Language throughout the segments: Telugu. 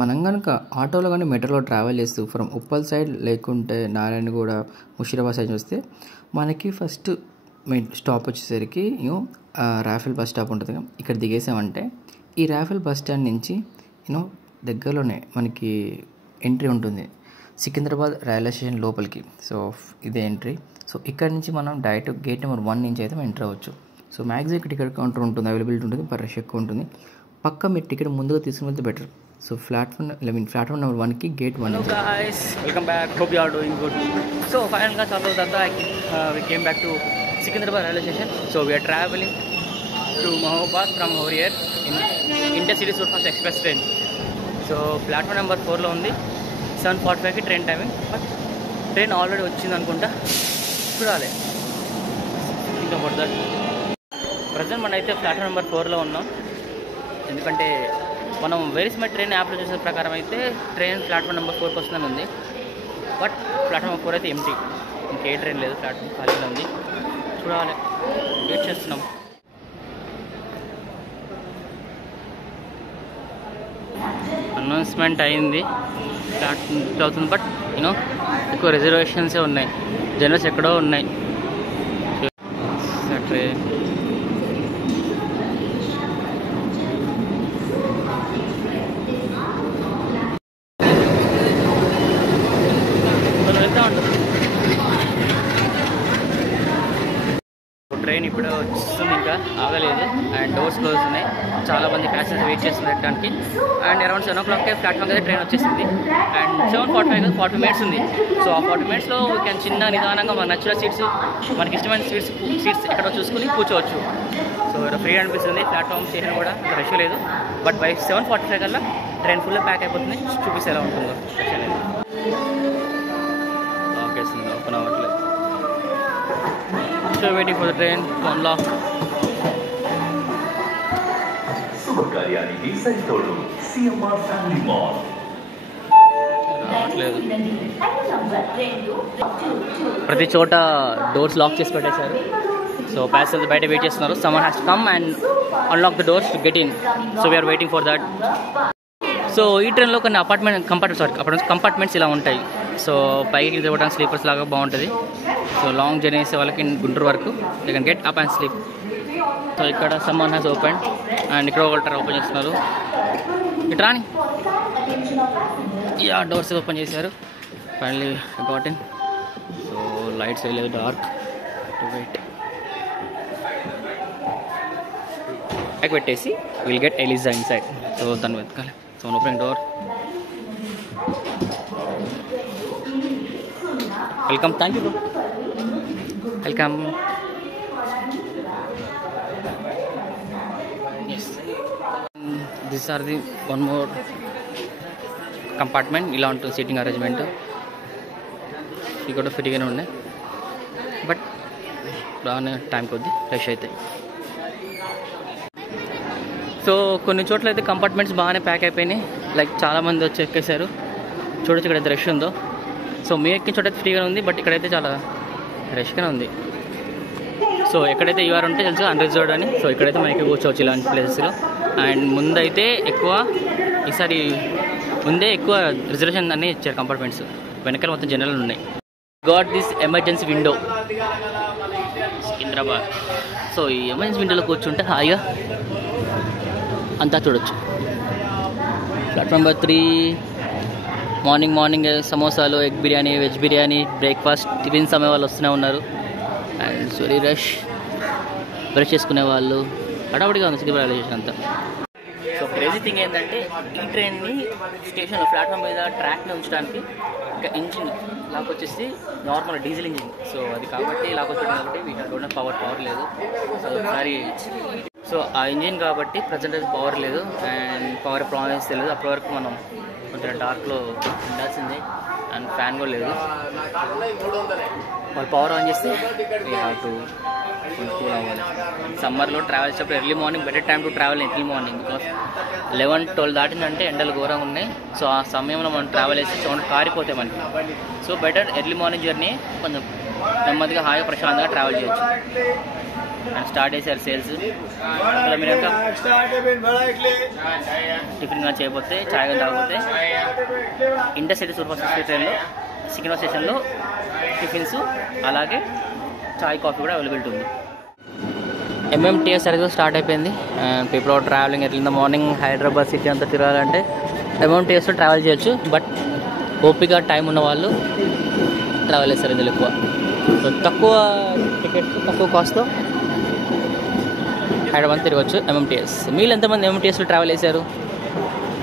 మనం గనక ఆటోలో కానీ మెట్రోలో ట్రావెల్ చేస్తూ ఫ్రమ్ ఉప్పల్ సైడ్ లేకుంటే నారాయణగూడ ముషిరాబాద్ సైడ్ వస్తే మనకి ఫస్ట్ మెయిన్ స్టాప్ వచ్చేసరికి రాఫెల్ బస్ స్టాప్ ఉంటుంది. ఇక్కడ దిగేసామంటే ఈ రాఫెల్ బస్ స్టాండ్ నుంచి దగ్గరలోనే మనకి ఎంట్రీ ఉంటుంది సికింద్రాబాద్ రైల్వే స్టేషన్ లోపలికి. సో ఇదే ఎంట్రీ. సో ఇక్కడ నుంచి మనం డైరెక్ట్ గేట్ నెంబర్ 1 నుంచి అయితే మనం ఎంటర్ అవ్వచ్చు. సో మ్యాక్సిమం టికెట్ కౌంటర్ ఉంటుంది, అవైలబిలిటీ ఉంటుంది, రష్ ఎక్కువ ఉంటుంది. పక్క మీరు టికెట్ ముందుగా తీసుకుని వెళ్తే బెటర్. సో ప్లాట్ఫామ్ నెంబర్ 1కి gate 1. Hello guys, welcome back. Hope you are doing good. So finally చాలా రోజుల తర్వాత we came back to Secunderabad railway station. So we are traveling to Mahobad from over here in Intercity Superfast Express train. So platform number 4లో ఉంది. 7:45కి train timing. But train already వచ్చింది అనుకుంటా, చూడాలి. Think about that. ప్రజెంట్ మనం అయితే ప్లాట్ఫామ్ నెంబర్ 4లో ఉన్నాం. ఎందుకంటే మనం వెరీస్ మై ట్రైన్ యాప్లో చూసిన ప్రకారం అయితే ట్రైన్ ప్లాట్ఫామ్ నెంబర్ 4కి వస్తుందని ఉంది. బట్ ప్లాట్ఫామ్ నెంబర్ 4 అయితే ఎంటీ, ఇంకే ట్రైన్ లేదు, ప్లాట్ఫామ్ ఖాళీగా ఉంది. చూడాలి, వెయిట్ చేస్తున్నాం. అనౌన్స్మెంట్ అయింది, ప్లాట్ఫామ్ అవుతుంది. బట్ ఎక్కువ రిజర్వేషన్సే ఉన్నాయి, జనరల్స్ ఎక్కడో ఉన్నాయి. ట్రైన్ ట్రైన్ ఇప్పుడు వస్తుంది, ఇంకా ఆగలేదు. అండ్ డోర్స్ క్లోజ్ ఉన్నాయి, చాలామంది ప్యాసింజర్స్ వెయిట్ చేస్తున్నారు ఎక్కడానికి. అండ్ అరౌండ్ 7 o'clock ప్లాట్ఫామ్ అయితే ట్రైన్ వచ్చేసింది. అండ్ 7:45 40 minutes ఉంది. సో ఆ 40 minutesలో వీ క్యాన్ చిన్న నిదానంగా మనకు నచ్చిన సీట్స్, మనకి ఇష్టమైన సీట్స్ ఎక్కడో చూసుకుని కూర్చోవచ్చు. సో ఫ్రీ అనిపిస్తుంది. ప్లాట్ఫామ్ స్టేషన్ కూడా రష్ లేదు. బట్ బై 7:45 కల్లా ట్రైన్ ఫుల్గా ప్యాక్ అయిపోతుంది. చూపిస్తే ఎలా ఉంటుందో. రష్ లేదు, లాకేస్తుంది, ఓపెన్ అవ్వట్లేదు. So waiting for the train to unlock. శుభకార్యానికి సరితోడు సిఎంఆర్ ఫ్యామిలీ మాల్. ప్రతి చోట డోర్స్ లాక్ చేసి పెట్టేశారు. సో ప్యాసింజర్స్ బయట వెయిట్ చేస్తున్నారు. Someone has to come and unlock the doors to get in. So we are waiting for that. So ఈ ట్రైన్లో కొన్ని కంపార్ట్మెంట్స్ ఇలా ఉంటాయి. సో పైకి ఇవ్వడానికి స్లీపర్స్ లాగా బాగుంటుంది. సో లాంగ్ జర్నీ చేసే వాళ్ళకి గుంటూరు వరకు they can get up and sleep. So ఇక్కడ సమ్మన్ హ్యాస్ ఓపెన్ అండ్ ఇక్కడ ఒకటి ఓపెన్ చేస్తున్నారు. ఇటు రాని, యా డోర్స్ ఓపెన్ చేశారు. Finally got in. So lights వేయలేదు, డార్క్. వెయిట్ బ్యాక్ పెట్టేసి విల్ గెట్ ఎలిజా ఇన్సైడ్. సో దాన్ని వెతకాలి. So open door. Welcome, thank you bro, welcome. This are the one more compartment. ఇలా ఉంటుంది సీటింగ్ అరేంజ్మెంట్. ఇవి కూడా ఫ్రీగానే ఉన్నాయి. బట్ బాగానే టైం కొద్ది ఫ్రెష్ అవుతాయి. సో కొన్ని చోట్ల అయితే కంపార్ట్మెంట్స్ బాగానే ప్యాక్ అయిపోయినాయి. లైక్ చాలామంది వచ్చి ఎక్కేశారు. చూడొచ్చు ఇక్కడ రష్ ఉందో. సో మీ ఎక్కిన చోట అయితే ఫ్రీగానే ఉంది. బట్ ఇక్కడైతే చాలా రష్గానే ఉంది. సో ఎక్కడైతే యూఆర్ ఉంటే తెలుసు అన్రిజర్వ్డ్ అని. సో ఇక్కడైతే మనకి కూర్చోవచ్చు ఇలాంటి ప్లేసెస్లో. అండ్ ముందైతే ఈసారి ముందే ఎక్కువ రిజర్వేషన్ అన్నీ ఇచ్చారు కంపార్ట్మెంట్స్. వెనకాల మొత్తం జనరల్ ఉన్నాయి. Got this emergency window Secunderabad. So ఈ ఎమర్జెన్సీ విండోలో కూర్చుంటే హాయిగా అంతా చూడొచ్చు. ప్లాట్ఫామ్ నెంబర్ 3 మార్నింగ్ సమోసాలు, egg biryani, veg biryani, breakfast, tiffin సమయం వాళ్ళు వస్తూనే ఉన్నారు. అండ్ సారీ బ్రష్ చేసుకునే వాళ్ళు హడావుడిగా ఉంది సికింద్రాబాద్ రైల్వే స్టేషన్ అంతా. సో క్రేజీ థింగ్ ఏంటంటే ఈ ట్రైన్ని స్టేషన్లో ప్లాట్ఫామ్ మీద ట్రాక్ని ఉంచడానికి ఇంకా ఇంజిన్ లాక్ వచ్చేసి నార్మల్ డీజిల్ ఇంజిన్. సో అది కాబట్టి లాక్ వచ్చింది కాబట్టి వీటి పవర్ లేదు. సో ఒకసారి సో ఆ ఇంజిన్ కాబట్టి ప్రజెంట్ అయితే పవర్ లేదు. అండ్ పవర్ ప్రామిస్ తెలియదు. అప్పటి వరకు మనం కొంచెం డార్క్లో ఉండాల్సిందే. అండ్ ఫ్యాన్ కూడా లేదు. వాళ్ళు పవర్ ఆన్ చేస్తే వీ హ్యావ్ టు కూల్ అవ్వాలి. సమ్మర్లో ట్రావెల్ చేసేటప్పుడు early morning better time to travel early morning. Because 11-12 దాటిందంటే ఎండలు ఘోరంగా ఉన్నాయి. సో ఆ సమయంలో మనం ట్రావెల్ చేసి చూడండి కారిపోతే మనకి. So better early morning journey, కొంచెం నెమ్మదిగా హాయిగా ప్రశాంతంగా ట్రావెల్ చేయొచ్చు. అండ్ స్టార్ట్ చేశారు సేల్స్. అక్కడ మీరు ఇంకా టిఫిన్ గా చేయకపోతే చాయ్ గా తాగకపోతే ఇంటర్సిటీ సూపర్ ఫాస్ట్ ట్రైన్లో సికింద్రాబాద్ స్టేషన్లో టిఫిన్స్ అలాగే చాయ్ కాఫీ కూడా అవైలబిలిటీ ఉంది. ఎంఎంటీఎస్ సర్వీస్ స్టార్ట్ అయిపోయింది. పీపుల్ ఆర్ ట్రావెలింగ్ ఎట్లా in the morning Hyderabad city అంతా తిరగాలంటే ఎంఎంటీఎస్లో ట్రావెల్ చేయొచ్చు. బట్ ఓపిక టైం ఉన్న వాళ్ళు ట్రావెల్ చేస్తారు ఇందులో ఎక్కువ. సో తక్కువ టికెట్స్ తక్కువ కాస్ట్తో హైదరాబాద్ తిరగచ్చు ఎంఎంటీఎస్. మీరు ఎంతమంది ఎంఎంటీఎస్లో ట్రావెల్ చేశారు?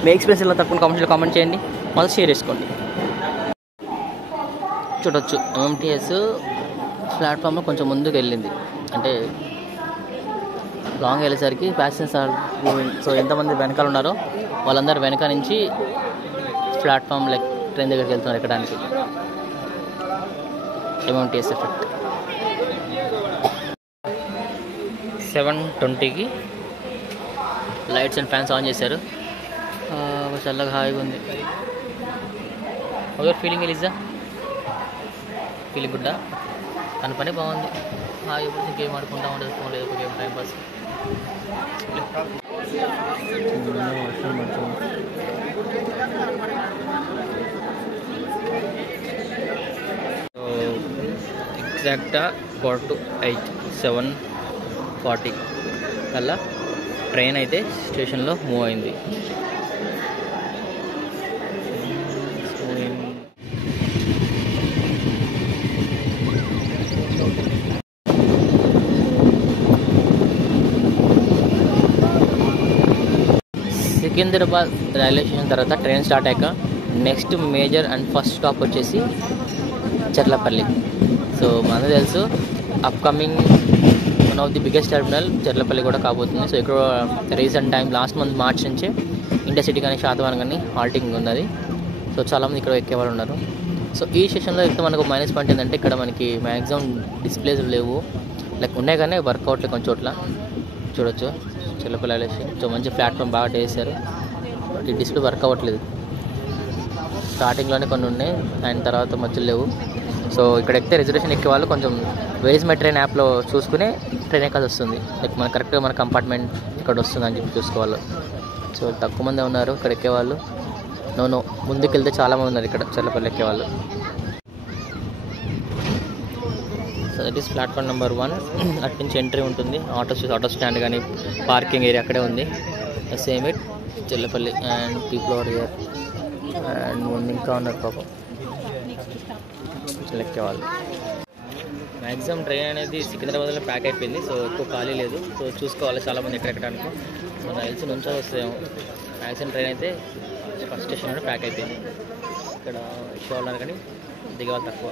మీ ఎక్స్పీరియన్స్ ఎలా తప్పకుండా కామెంట్స్లో కామెంట్ చేయండి, మళ్ళీ షేర్ చేసుకోండి. చూడొచ్చు ఎంఎంటీఎస్ ప్లాట్ఫామ్లో కొంచెం ముందుకు వెళ్ళింది, అంటే లాంగ్ వెళ్ళేసరికి ప్యాసింజర్స్ ఆర్ మూవింగ్. సో ఎంతమంది వెనకాల ఉన్నారో వాళ్ళందరూ వెనక నుంచి ప్లాట్ఫామ్ లైక్ ట్రైన్ దగ్గరికి వెళ్తున్నారు ఎక్కడానికి. MMTS effect. 7:20కి లైట్స్ అండ్ ఫ్యాన్స్ ఆన్ చేశారు. చల్లగా హాయిగా ఉంది. ఎవరు ఫీలింగ్ ఎలిజా? ఫీలింగ్ గుడ్డా? తన పని బాగుంది. ఎప్పుడు ఇంకేం ఆడుకుంటా ఉండదు, ఫోన్ లేదు, గేమ్ టైం పాస్. ఎగ్జాక్ట్గా 4:08 7:40 కల్లా ట్రైన్ అయితే స్టేషన్లో మూవ్ అయింది. సికింద్రాబాద్ రైల్వే స్టేషన్ తర్వాత ట్రైన్ స్టార్ట్ అయ్యాక next major and first stop వచ్చేసి చెర్లపల్లి. సో మనకు తెలుసు upcoming one of the biggest terminal Cherlapalli కూడా కాబోతుంది. సో ఇక్కడ recent time last month March నుంచే ఇంటర్సిటీ కానీ శాతవాహన్ కానీ హాల్టింగ్ ఉన్నది. సో చాలామంది ఇక్కడ ఎక్కేవాళ్ళు ఉన్నారు. సో ఈ స్టేషన్లో ఎక్కితే మనకు మైనస్ పాయింట్ ఏంటంటే ఇక్కడ మనకి మ్యాక్సిమం డిస్ప్లేస్ లేవు, లైక్ ఉన్నాయి కానీ వర్కౌట్ కొన్ని చోట్ల. చూడొచ్చు చెర్లపల్లి రైల్వే స్టేషన్. సో మంచి ప్లాట్ఫామ్ బాగా వేసారు, బట్ ఈ డిస్ప్లే వర్క్ అవ్వట్లేదు. స్టార్టింగ్లోనే కొన్ని ఉన్నాయి అండ్ తర్వాత మధ్యలో లేవు. సో ఇక్కడ ఎక్కితే రిజర్వేషన్ ఎక్కే వాళ్ళు కొంచెం వేజ్ మై ట్రైన్ యాప్లో చూసుకునే ట్రైన్ ఎక్కాల్సి వస్తుంది. లైక్ మన కరెక్ట్గా మన కంపార్ట్మెంట్ ఇక్కడ వస్తుంది అని చెప్పి చూసుకోవాలి. సో తక్కువ మంది ఉన్నారు ఇక్కడ ఎక్కేవాళ్ళు. నో ముందుకు వెళ్తే చాలామంది ఉన్నారు ఇక్కడ చెర్లపల్లి ఎక్కేవాళ్ళు. So that is platform number 1. అటు నుంచి ఎంట్రీ ఉంటుంది. ఆటో స్టాండ్ కానీ పార్కింగ్ ఏరియా అక్కడే ఉంది. Same it Cherlapalli and people are here and ముందు ఇంకా ఉన్నారు పాపం ఎక్కేవాళ్ళు. మ్యాక్సిమం ట్రైన్ అనేది సికింద్రాబాద్లో ప్యాక్ అయిపోయింది. సో ఎక్కువ ఖాళీ లేదు. సో చూసుకోవాలి చాలామంది ఎక్కడెక్కడానికి. సో నాకు తెలిసి నుంచో వస్తాయేమో. మ్యాక్సిమం ట్రైన్ అయితే ఫస్ట్ స్టేషన్ ప్యాక్ అయిపోయింది. ఇక్కడ ఇష్యూ ఉన్నారు కానీ దిగేవాళ్ళు తక్కువ.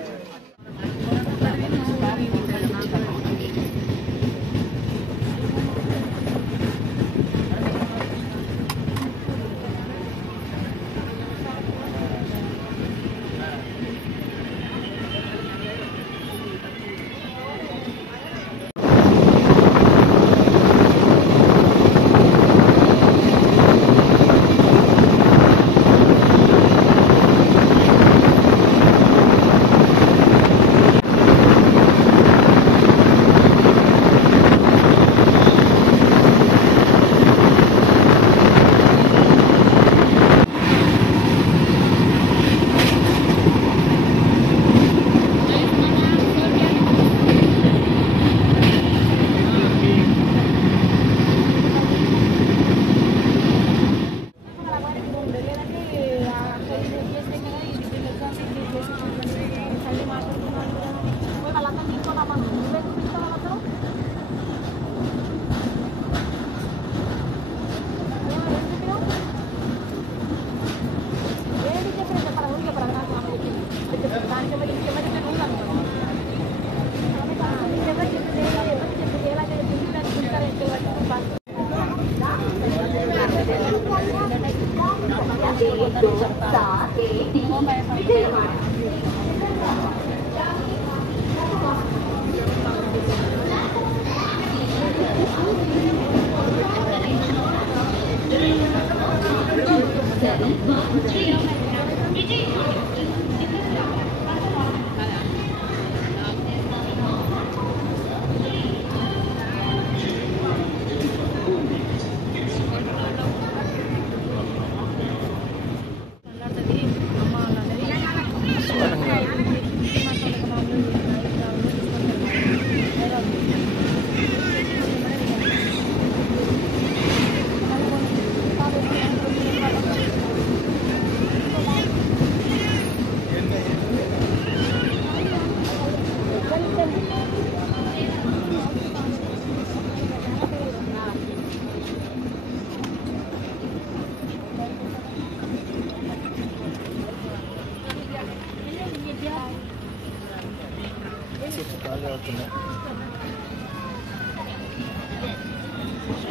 అవుతుంది.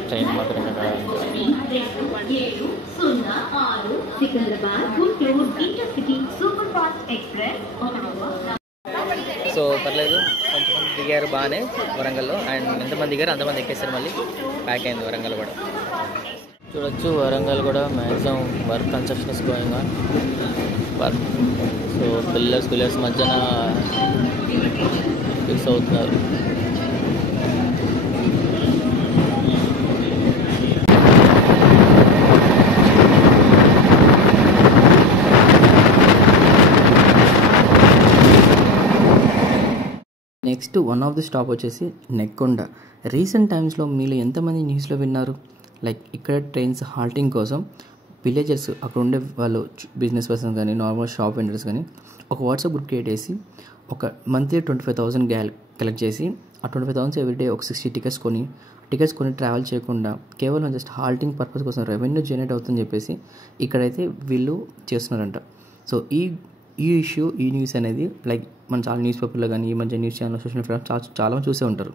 ట్రైన్ మాత్రం సో పర్లేదు, కొంతమంది దిగారు బాగానే వరంగల్లో. అండ్ ఎంతమంది దిగారు అంతమంది ఎక్కేస్తారు. మళ్ళీ ప్యాక్ అయింది వరంగల్ కూడా. చూడొచ్చు వరంగల్ కూడా maximum work constructions going on work. So pillars మధ్యన ఫిక్స్ అవుతున్నారు. Next one of the stop వచ్చేసి నెక్కొండ. రీసెంట్ టైమ్స్లో మీరు ఎంతమంది న్యూస్లో విన్నారు? లైక్ ఇక్కడ ట్రైన్స్ హాల్టింగ్ కోసం విలేజర్స్, అక్కడ ఉండే వాళ్ళు బిజినెస్ పర్సన్స్ కానీ నార్మల్ షాప్ వెండర్స్ కానీ ఒక వాట్సాప్ గ్రూప్ క్రియేట్ చేసి ఒక మంత్లీ 25,000 కలెక్ట్ చేసి ఆ 25,000 ఎవ్రీడే ఒక 60 టికెట్స్ కొని ట్రావెల్ చేయకుండా కేవలం జస్ట్ హాల్టింగ్ పర్పస్ కోసం రెవెన్యూ జనరేట్ అవుతుందని చెప్పేసి ఇక్కడైతే వీళ్ళు చేస్తున్నారంట. సో ఈ ఇష్యూ, ఈ న్యూస్ అనేది లైక్ మన చాలా న్యూస్ పేపర్లో కానీ ఈ మధ్య న్యూస్ ఛానల్ సోషల్ మీడియా చాలా మంది చూసే ఉంటారు.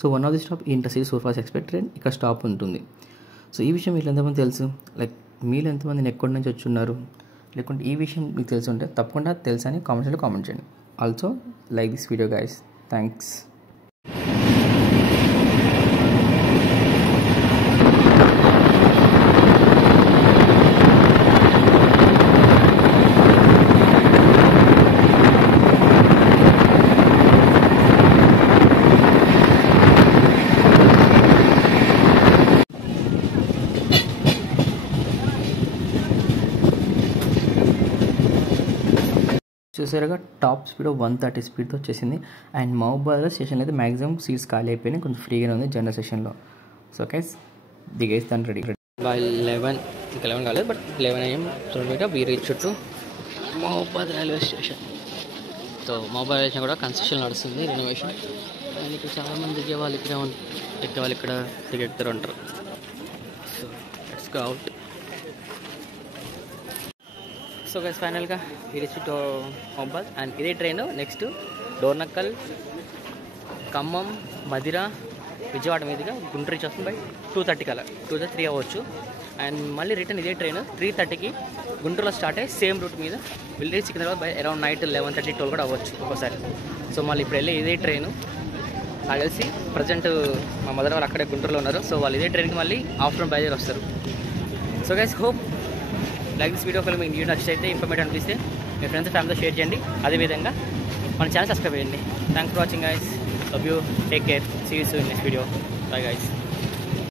So one of the stop ఈ intercity super fast express train ఇక్కడ స్టాప్ ఉంటుంది. సో ఈ విషయం మీకు ఎంతమంది తెలుసు? లైక్ మీరు ఎంతమంది ఎక్కడి నుంచి వచ్చి ఉన్నారు? లేకుంటే ఈ విషయం మీకు తెలిసి ఉంటే తప్పకుండా తెలుసు అని కామెంట్స్లో కామెంట్ చేయండి. Also like this video guys. Thanks. చూసారుగా టాప్ స్పీడ్ 130 స్పీడ్తో వచ్చేసింది. అండ్ మహబూబాబాద్ స్టేషన్లో అయితే మ్యాక్సిమం సీట్స్ ఖాళీ అయిపోయినాయి, కొంచెం ఫ్రీగానే ఉంది జనరల్ సెషన్లో. సో గైస్ దిగేస్తాను రెడీ. బై 11 కాలేదు, బట్ 11 AM చూడగా we reach to Mahabubabad railway station. So Mahabubabad railway station కూడా కన్స్ట్రక్షన్ నడుస్తుంది, రెనోవేషన్. అండ్ ఇక్కడ చాలామంది దిగే వాళ్ళు ఇక్కడే ఎక్కే వాళ్ళు ఇక్కడ దిగెక్కుతారు ఉంటారు. So let's go out. So guys ఫైనల్గా ఈ రీచ్ టు మహబూబాబాద్. అండ్ ఇదే ట్రైన్ నెక్స్ట్ డోర్నక్కల్, ఖమ్మం, మధిర, విజయవాడ మీదుగా గుంటూరు రీచ్ వస్తుంది బై 2:30 కల్లా. 2:30 అవ్వచ్చు. అండ్ మళ్ళీ రిటర్న్ ఇదే ట్రైన్ 3:30కి గుంటూరులో స్టార్ట్ అయ్యి సేమ్ రూట్ మీద వెళ్ళి సికింద్రాబాద్ బై అరౌండ్ నైట్ 11:30, 12 కూడా అవ్వచ్చు ఒక్కోసారి. సో మళ్ళీ ఇప్పుడు వెళ్ళి ఇదే ట్రైను నాకు తెలిసి ప్రజెంట్ మా మదర్ వాళ్ళు అక్కడే గుంటూరులో ఉన్నారు. సో వాళ్ళు ఇదే ట్రైన్కి మళ్ళీ ఆఫ్టర్నూన్ బయలుదేరి వస్తారు. So guys hope like this video. ఒకవేళ మీకు వీడియో నచ్చితే ఇన్ఫర్మేటివ్ అనిపిస్తే మీ ఫ్రెండ్స్ ఫ్యామిలీతో షేర్ చేయండి. అదేవిధంగా మన ఛానల్ సబ్స్క్రైబ్ చేయండి. Thanks for watching guys. Love you, take care, see you soon next video. Bye guys.